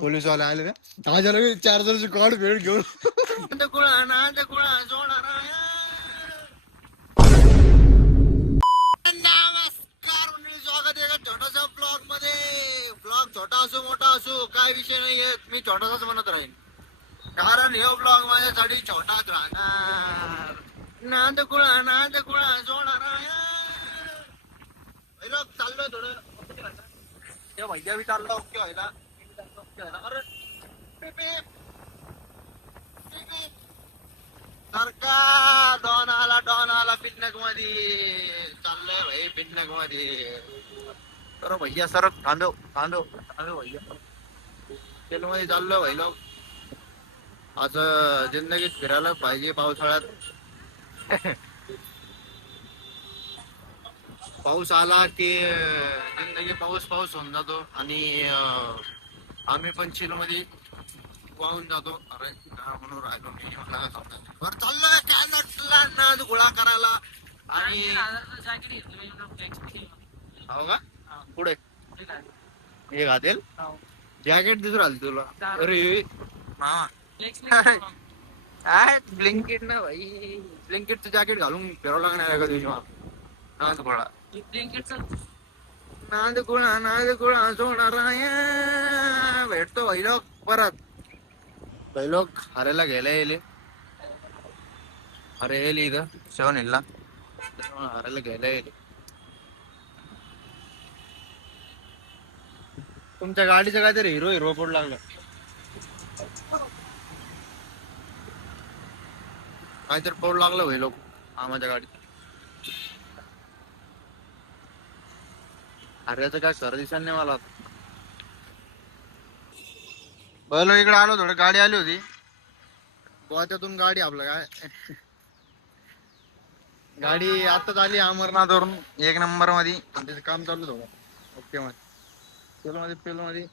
Police वाले आले ना आज आलं चार्जरची कॉर्ड भेट घेऊन नमस्कार मंडळी, स्वागत आहे एका छोटासा ब्लॉग मध्ये. ब्लॉग छोटा असो मोठा असो काय विषय नाहीये, मी छोटासाच म्हणत राहीन कारण हे ब्लॉग माझ्यासाठी छोटाच राहणार. नाद कुळा जोडा चाललोय थोडं भैया बी चाललो ओके व्हायला. अरे सारखा डॉन आला पिकनिक मध्ये चाललोय भाई पिकनिक मध्ये. तर भैया सर थांबव भैया तेल मध्ये चाललोय भाई लोक. असं जिंदगीत फिरायला पाहिजे पावसाळ्यात. पाऊस आला की जिंदगी पाऊस होऊन जातो आणि आम्ही पण चिल मध्ये वाहून जातो. अरे म्हणून राहिलो मी बरं चाललोय कॅनटला नाद गोळा करायला. आणि हो का पुढे हे घातेल जॅकेट दिसून राहिल तुला. अरे काय ब्लँकेट ना भाई, ब्लँकेटचं जॅकेट घालून फिरावं लागणार आहे का दिवशी नाद गोळा. नाद गोळा सोडणार भेटतो भाई लोक परत. भाई लोक हरायला घ्यायला येईल. अरे येईल इथं सेवन हिलला हरायला घ्यायला येईल. तुमच्या गाडीचं काहीतरी हिरो पोट लागलं. काहीतरी पोट लागलं भाई लोक माझ्या गाडीत. अरे काय सर दिसाल नाही मला. बोलो इकडे आलो थोडं गाडी आली होती गोव्यातून गाडी आपलं काय गाडी आताच आली अमरनाथ वरून एक नंबर मध्ये. त्याचं काम चालू थोडं ओके मध्ये पेल मध्ये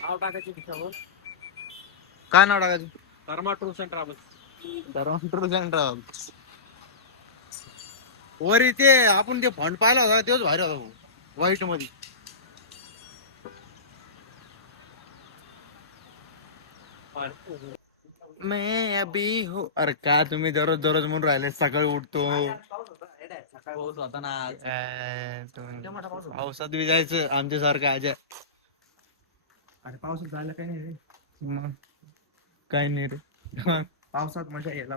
नाव टाकायची दिशावर काय नाव टाकायचं. धर्मा टूर्स अँड ट्रॅव्हल्स वर इथे आपण ते फंड पाहिला होता तेच भारी होता व्हाईट मध्ये. मैं अभी हो अरे का तुम्ही दररोज म्हणून राहिले. सकाळी उठतो पाऊस होता ना आज. पावसात बी जायचं आमच्या सारखं आज. अरे पावसात जायला काही नाही रे. मग काय नाही रे पावसात मजा यायला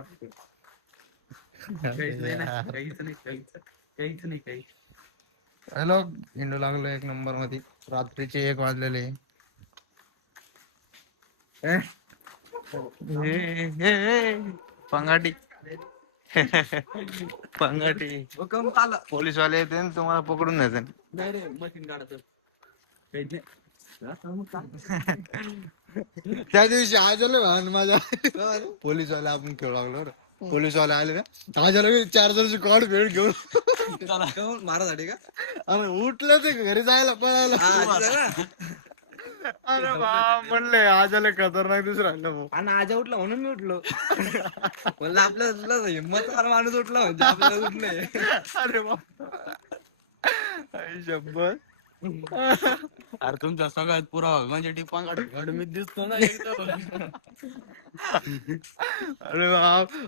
काहीच नाही. हॅलो इंडो लागलो एक नंबर मध्ये. रात्रीचे 1 वाजलेले. पंगाटी पोलीस वाले येते तुम्हाला पकडून नेते. नाही रे मशीन काढायचं काहीच नाही. त्या दिवशी आज आलं माझ्या पोलीस वाले आपण खेळू लागलो. पोलीस वाले आले ना आज आलं चार्जरची कॉर्ड भेट घेऊन मारासाठी का आम्ही उठलं ते घरी जायला पळायला. अरे बा म्हणले आज आले खतरनाक दिसून राहिलं भाऊ. आणि आज उठला म्हणून मी उठलो. म्हणलं आपल्या हिंमत माणूस उठला म्हणजे आपल्याला उठले. अरे बा शब्बत. अरे तुमच्या सगळ्यात पुरावा म्हणजे टिपांगड मी दिसतो ना. अरे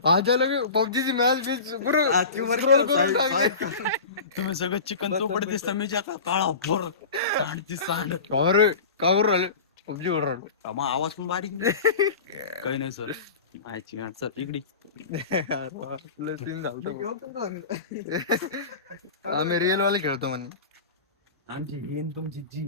आज आलं पबजीची मॅच बीच तुम्ही सगळं चिकन चोपड दिसत मी काळा फोर सांड. अरे का करू राहिले पबजी वर राहिलो. मग आवाज पण बारीक काही नाही सर. सर इकडे सीन झालतो. आम्ही रिअल वाले खेळतो म्हणे. आमची तुमची जी